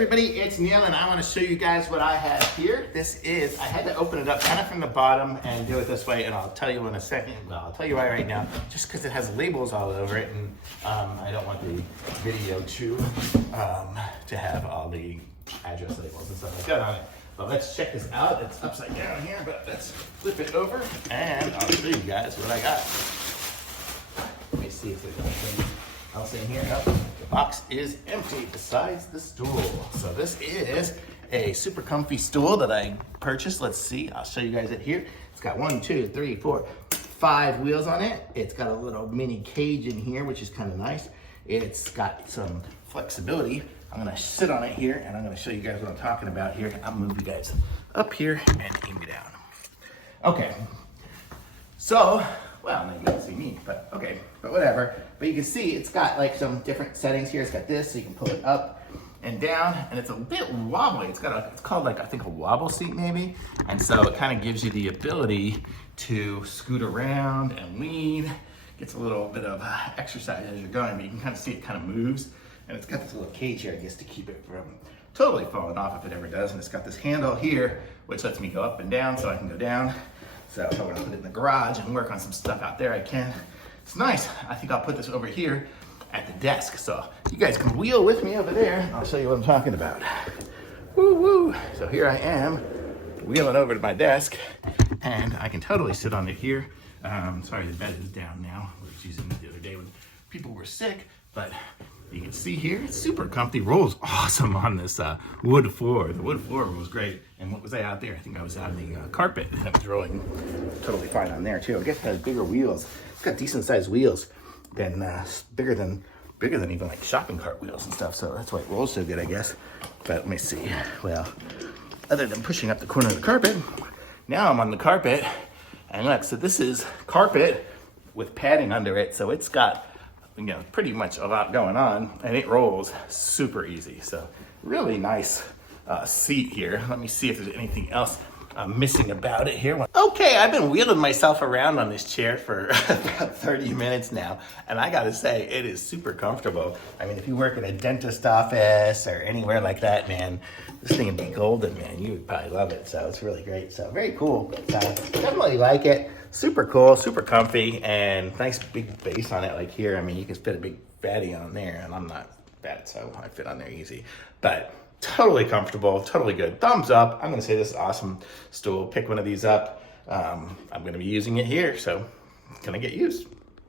everybody, it's Neil and I want to show you guys what I have here. I had to open it up kind of from the bottom and do it this way, and I'll tell you in a second. Well, I'll tell you why right now, just because it has labels all over it, and I don't want the video to have all the address labels and stuff like that on it. But let's check this out. It's upside down here, but let's flip it over and I'll show you guys what I got. Let me see if there's anything else in here. Oh, the box is empty besides the stool. So this is a super comfy stool that I purchased. Let's see, I'll show you guys it here. It's got 1, 2, 3, 4, 5 wheels on it. It's got a little mini cage in here, which is kind of nice. It's got some flexibility. I'm gonna sit on it here and I'm gonna show you guys what I'm talking about here. I'll move you guys up here and aim you down. Okay, so, well, now you can't see me, but okay, but whatever. But you can see it's got like some different settings here. It's got this, so you can pull it up and down, and it's a bit wobbly. It's called like, I think, a wobble seat maybe. And so it kind of gives you the ability to scoot around and lean. Gets a little bit of exercise as you're going, but you can kind of see it kind of moves. And it's got this little cage here, I guess, to keep it from totally falling off if it ever does. And it's got this handle here, which lets me go up and down, so I can go down. So if I want to put it in the garage and work on some stuff out there, I can. It's nice. I think I'll put this over here at the desk. So you guys can wheel with me over there. I'll show you what I'm talking about. Woo woo. So here I am wheeling over to my desk and I can totally sit on it here. Sorry, the bed is down now. We were using it the other day when people were sick, but you can see here, it's super comfy. Rolls awesome on this wood floor. The wood floor was great. And what was I out there? I think I was out in the carpet. That was rolling totally fine on there too. I guess it has bigger wheels. It's got decent sized wheels, than bigger than even like shopping cart wheels and stuff. So that's why it rolls so good, I guess. But let me see. Well, other than pushing up the corner of the carpet, now I'm on the carpet. And look, so this is carpet with padding under it. So it's got, you know, pretty much a lot going on, and it rolls super easy. So really nice seat here. Let me see if there's anything else missing about it here. Okay, I've been wheeling myself around on this chair for about 30 minutes now, and I gotta say, it is super comfortable. I mean, if you work at a dentist office or anywhere like that, man, this thing would be golden, man. You would probably love it, so it's really great. So very cool. So definitely like it. Super cool, super comfy, and nice big base on it. Like here, I mean, you can fit a big fatty on there, and I'm not fat, so I fit on there easy. But totally comfortable, totally good. Thumbs up. I'm gonna say this is awesome stool. Pick one of these up. I'm gonna be using it here, so it's gonna get used.